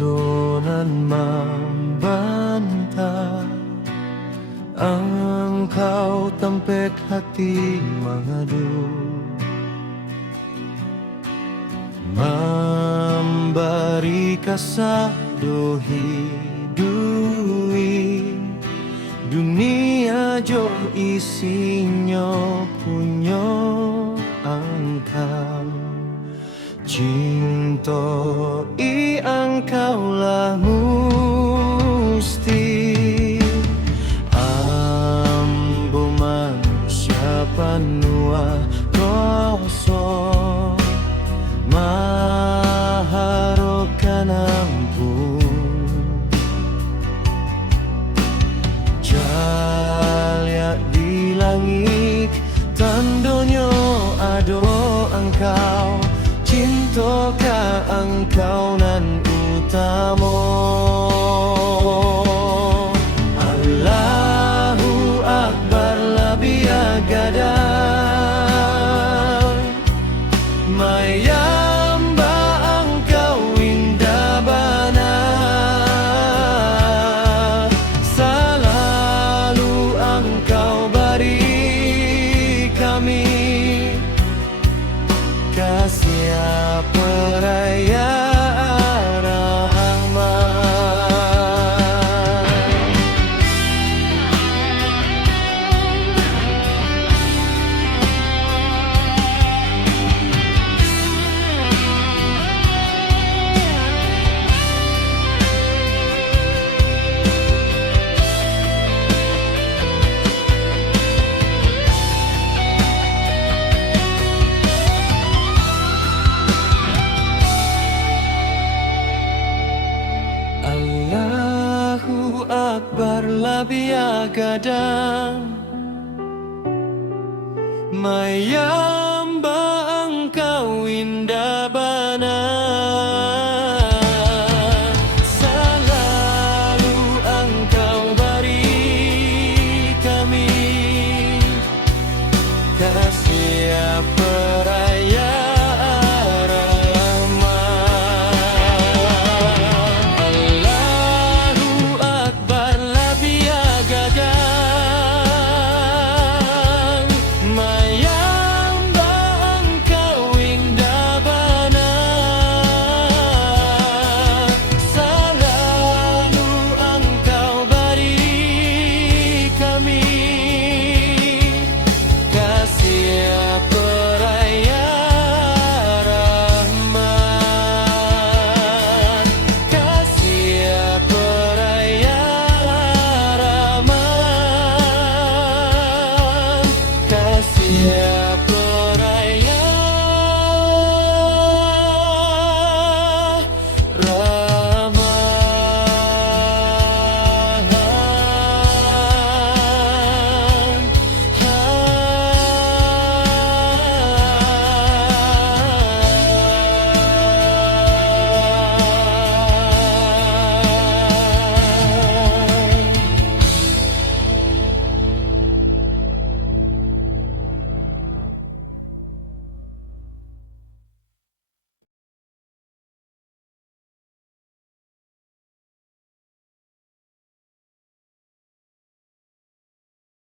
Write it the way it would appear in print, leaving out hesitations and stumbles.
adonan membantah. Engkau tempek hati mengadu, memberi kasih dohidui. Dunia jo isinya punya engkau. Cinta engkaulah musti. Ambo manusia panua kosong, maharokan ampun. Jalya di langit tandonyo ado engkau. Cinta ka engkau nan utama. Allahu Akbar lebih agadan. Mayamba engkau indah bana. Selalu engkau beri kami kasih perayaan rahmat. Allahu Akbar lebih agadan. Maya